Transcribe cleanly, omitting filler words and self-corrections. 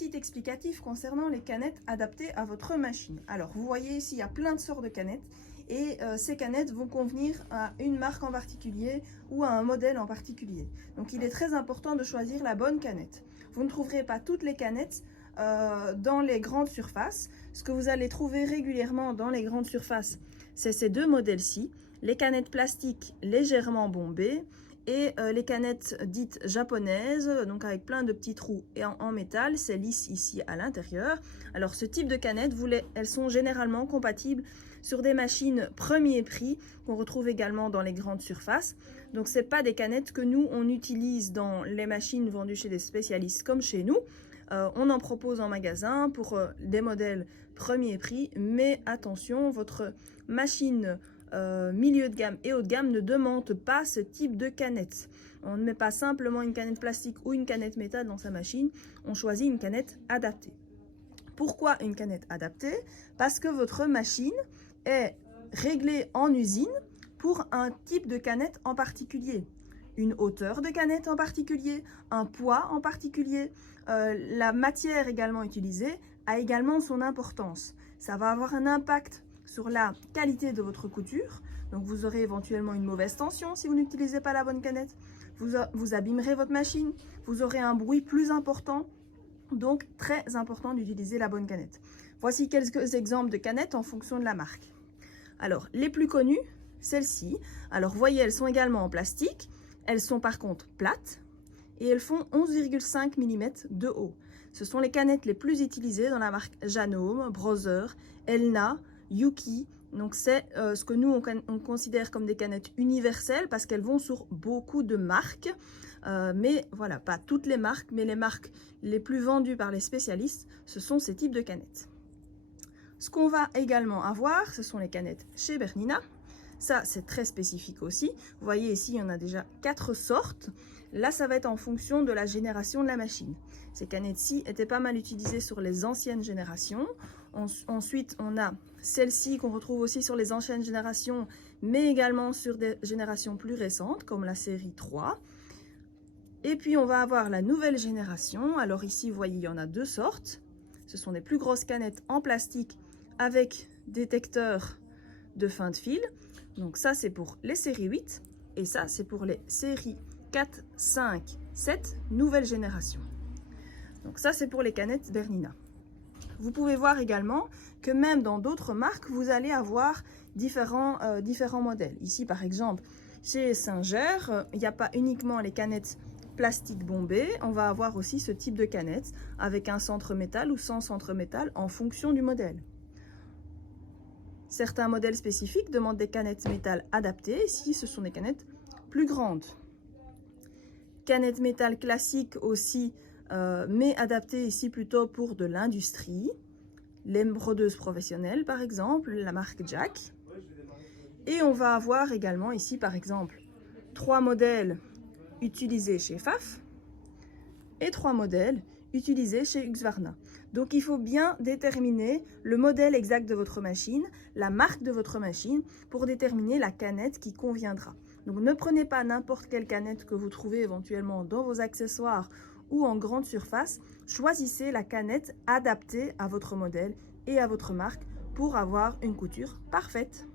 petit explicatif concernant les canettes adaptées à votre machine. Alors, vous voyez ici, il y a plein de sortes de canettes et ces canettes vont convenir à une marque en particulier ou à un modèle en particulier. Donc, il est très important de choisir la bonne canette. Vous ne trouverez pas toutes les canettes dans les grandes surfaces. Ce que vous allez trouver régulièrement dans les grandes surfaces, c'est ces deux modèles-ci, les canettes plastiques légèrement bombées et les canettes dites japonaises, donc avec plein de petits trous et en métal, c'est lisse ici à l'intérieur. Alors ce type de canettes, elles sont généralement compatibles sur des machines premier prix qu'on retrouve également dans les grandes surfaces. Donc ce n'est pas des canettes que nous on utilise dans les machines vendues chez des spécialistes comme chez nous. On en propose en magasin pour des modèles premier prix, mais attention, votre machine milieu de gamme et haut de gamme ne demande pas ce type de canette. On ne met pas simplement une canette plastique ou une canette métal dans sa machine, on choisit une canette adaptée. Pourquoi une canette adaptée? Parce que votre machine est réglée en usine pour un type de canette en particulier. Une hauteur de canette en particulier, un poids en particulier, la matière également utilisée a également son importance. Ça va avoir un impact sur la qualité de votre couture, donc vous aurez éventuellement une mauvaise tension si vous n'utilisez pas la bonne canette, vous abîmerez votre machine, vous aurez un bruit plus important, donc très important d'utiliser la bonne canette. Voici quelques exemples de canettes en fonction de la marque. Alors les plus connues, celles-ci, alors vous voyez elles sont également en plastique, elles sont par contre plates et elles font 11,5 mm de haut. Ce sont les canettes les plus utilisées dans la marque Janome, Brother, Elna, Yuki. Donc c'est ce que nous on considère comme des canettes universelles parce qu'elles vont sur beaucoup de marques. Mais voilà, pas toutes les marques, mais les marques les plus vendues par les spécialistes, ce sont ces types de canettes. Ce qu'on va également avoir, ce sont les canettes chez Bernina. Ça, c'est très spécifique aussi. Vous voyez ici, il y en a déjà 4 sortes. Là, ça va être en fonction de la génération de la machine. Ces canettes-ci étaient pas mal utilisées sur les anciennes générations. Ensuite, on a celles-ci qu'on retrouve aussi sur les anciennes générations, mais également sur des générations plus récentes, comme la série 3. Et puis, on va avoir la nouvelle génération. Alors ici, vous voyez, il y en a 2 sortes. Ce sont des plus grosses canettes en plastique avec détecteur de fin de fil. Donc ça, c'est pour les séries 8 et ça, c'est pour les séries 4, 5, 7, nouvelle génération. Donc ça, c'est pour les canettes Bernina. Vous pouvez voir également que même dans d'autres marques, vous allez avoir différents modèles. Ici, par exemple, chez Singer, il n'y a pas uniquement les canettes plastique bombées, on va avoir aussi ce type de canettes avec un centre métal ou sans centre métal en fonction du modèle. Certains modèles spécifiques demandent des canettes métal adaptées, ici ce sont des canettes plus grandes. Canettes métal classiques aussi, mais adaptées ici plutôt pour de l'industrie. Les brodeuses professionnelles par exemple, la marque Jack. Et on va avoir également ici par exemple 3 modèles utilisés chez Pfaff et 3 modèles utilisés chez Husqvarna. Donc il faut bien déterminer le modèle exact de votre machine, la marque de votre machine pour déterminer la canette qui conviendra. Donc ne prenez pas n'importe quelle canette que vous trouvez éventuellement dans vos accessoires ou en grande surface. Choisissez la canette adaptée à votre modèle et à votre marque pour avoir une couture parfaite.